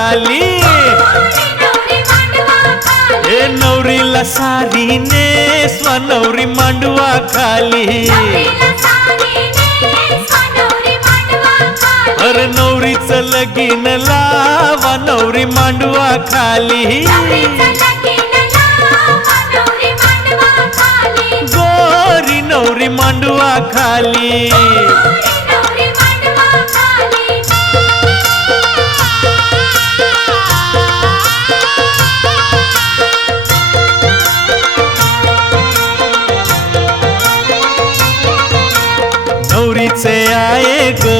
खाली ए नवरीला सारी नेसवा नवरी मांडवा खाली अरे नवरीचं लगीन लावा नवरी मांडवा खाली गोरी नवरी मांडवा खाली नवरीचे आये गो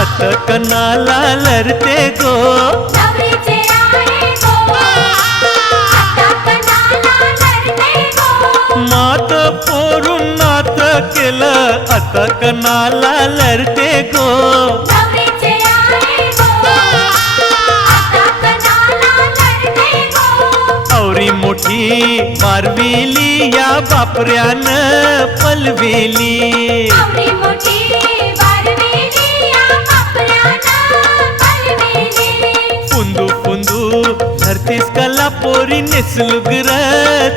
अतकनाला लरते गो मात पोरून नात केलं अतकनाला लरते गो औरी मोठी मारविली या बापऱ्यानं पलविली फुंदू फुंदू धरतीस कला पोरी नेसलुगर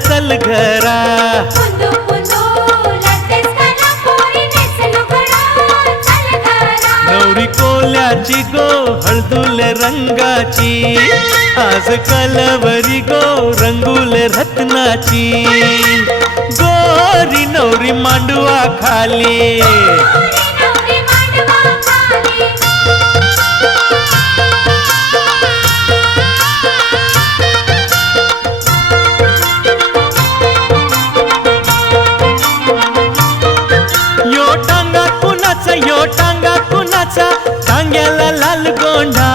चल घरा नवरी कोल्याची गो हळदुल रंगाची आज कलवरी गो रंगुल रत्नाची गोरी नवरी मांडवा खाली यो टांगा कुणाचा टांग्याला लाल गोंडा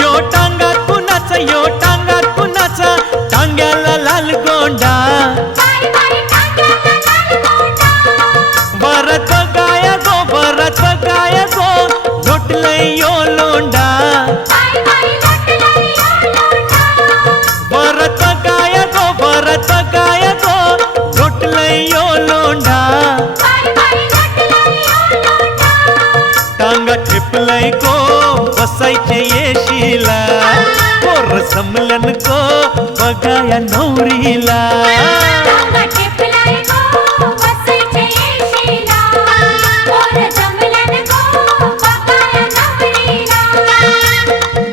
यो टांगा कुणाचा टांग्याला लाल गोंडा भरत गाय गो लोटलय यो लोंडा भरत गाय गो लोटलय यो लोंढा टांगा ठेपलय गो बसायचे येशीला पोर समलन गो बघाया नवरीला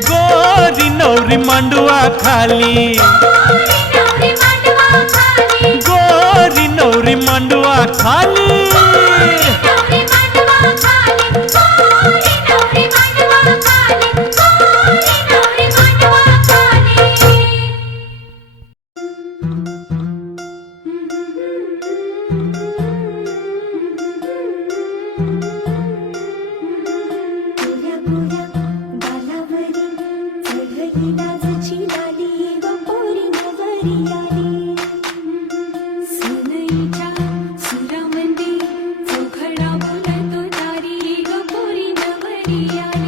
गोरी नवरी मांडवा खाली गोरी नवरी मांडवा खाली सुरामंदी चौघडा बोलतो तारी ग पोरी नवरी आली